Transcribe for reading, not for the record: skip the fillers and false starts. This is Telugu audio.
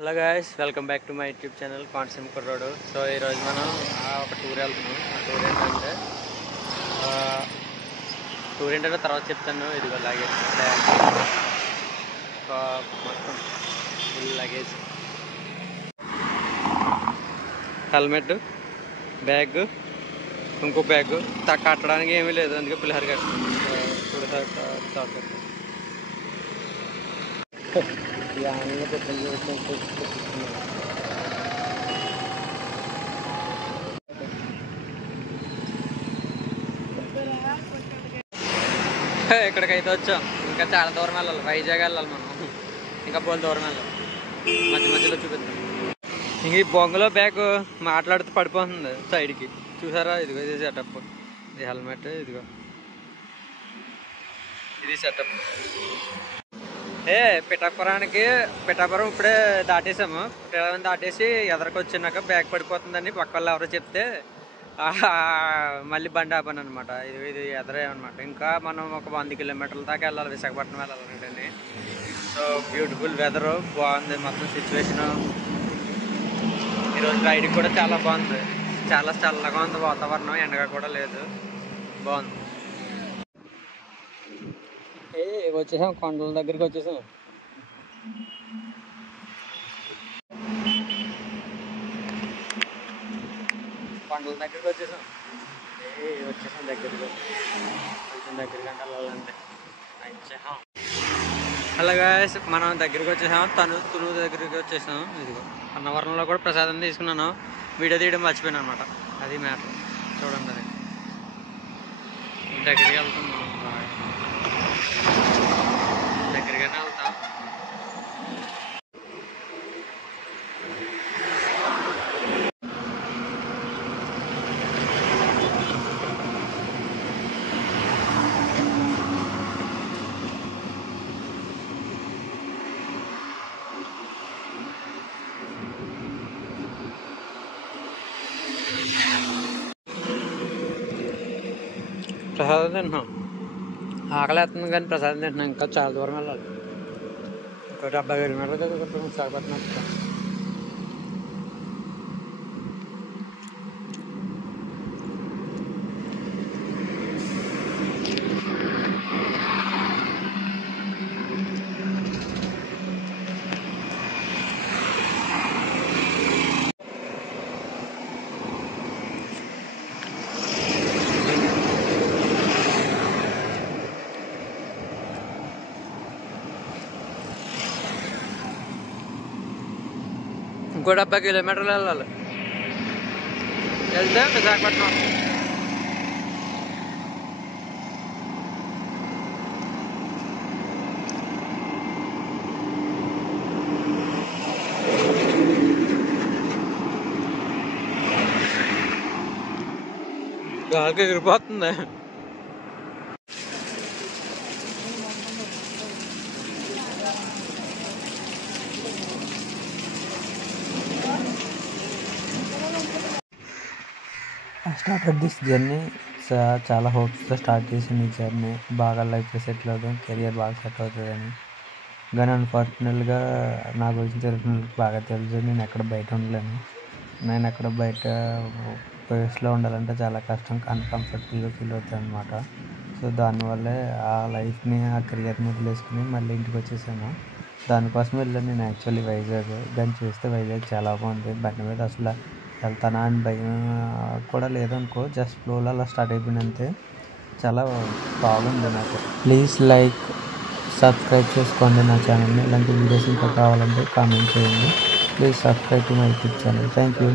Hello guys, welcome back to my YouTube channel Konaseema కుర్రోడు. సో ఈరోజు మనం ఒక టూర్ వెళ్తున్నాం. ఆ టూర్ ఏంటంటే తర్వాత చెప్తాను. ఇదిగో లగేజ్ బ్యాగ్, మొత్తం ఫుల్ లగేజ్, హెల్మెట్, బ్యాగ్, ఇంకో బ్యాగ్ కట్టడానికి ఏమీ లేదు, అందుకే పులిహోర కట్టాను. ఇక్కడికైతే వచ్చాం. ఇంకా చాలా దూరం వెళ్ళాలి, వైజాగ్ వెళ్ళాలి మనం. ఇంకా పోల్ దూరం వెళ్ళాలి, మధ్యలో చూపిద్దాం. ఇంక ఈ బొంగులో బ్యాగ్ మాట్లాడుతూ పడిపోతుంది సైడ్కి, చూసారా? ఇదిగో ఇది సెటప్, ఇది హెల్మెట్, ఇదిగో ఇది సెటప్. పిఠాపురం ఇప్పుడే దాటేసాము. పిఠాపురం దాటేసి ఎదరికి వచ్చినాక బ్యాగ్ పడిపోతుందని పక్క వాళ్ళు ఎవరో చెప్తే మళ్ళీ బండి ఆపాను అనమాట. ఇది ఎదరే అనమాట. ఇంకా మనం ఒక 100 కిలోమీటర్ల దాకా వెళ్ళాలి, విశాఖపట్నం వెళ్ళాలంటే. సో బ్యూటిఫుల్ వెదరు, బాగుంది మొత్తం సిచ్యువేషను. ఈరోజు రైడింగ్ కూడా చాలా బాగుంది, చాలా చల్లగా ఉంది వాతావరణం, ఎండగా కూడా లేదు, బాగుంది. వచ్చేసాం, కొండల దగ్గరికి వచ్చేసాం. కొండల దగ్గరికి వచ్చేసాం దగ్గరికి, కొంచెం దగ్గరికి అంటే వెళ్ళాలంటే వచ్చేసాం. అలాగా మనం దగ్గరికి వచ్చేసాం, తునుగు దగ్గరికి వచ్చేసాం. ఇదిగో అన్నవరంలో కూడా ప్రసాదం తీసుకున్నాను, వీడియో తీయడం మర్చిపోయాను అనమాట. అది మ్యాటర్, చూడండి. అది దగ్గరికి వెళ్తున్నాం, దగ్గరగానే వెళ్తాం. ప్రసాదం తింటున్నాం, ఆకలి వేస్తుంది కానీ ప్రసాదం తింటున్నాం. ఇంకా చాలా దూరం వెళ్ళాలి, ఒక 70 కిలోమీటర్లు విశాఖపట్నం వస్తాం. ఇంకో 70 కిలోమీటర్లు వెళ్ళాలి, వెళ్తే విశాఖపట్నం. గాలికి ఎగిరిపోతుంది. I started this journey చాలా హోప్స్తో స్టార్ట్ చేసిన ఈ జర్నీ. బాగా లైఫ్లో సెటిల్ అవుతాం, కెరియర్ బాగా సెట్ అవుతుందని. కానీ అన్ఫార్చునేట్గా నా గురించి తెలిసిన బాగా తెలుసు, నేను ఎక్కడ బయట ఉండలేను. నేను ఎక్కడ బయట ప్లేస్లో ఉండాలంటే చాలా కష్టం, అన్కంఫర్టబుల్గా ఫీల్ అవుతాను అనమాట. సో దానివల్లే ఆ లైఫ్ని, ఆ కెరియర్ని వదిలేసుకుని మళ్ళీ ఇంటికి వచ్చేసాను. దానికోసం వెళ్ళాను నేను యాక్చువల్లీ వైజాగ్. దాన్ని చూస్తే వైజాగ్ చాలా బాగుంది. బండి మీద అసలు వెళ్తానా అని భయం కూడా లేదనుకో, జస్ట్ ఫ్లోలో అలా స్టార్ట్ అయిపోయినంతే. చాలా బాగుంది నాకు. ప్లీజ్ లైక్, సబ్స్క్రైబ్ చేసుకోండి నా ఛానల్ని. ఇలాంటి వీడియోస్ ఇంకా కావాలంటే కామెంట్ చేయండి. Please subscribe to my YouTube channel. Thank you.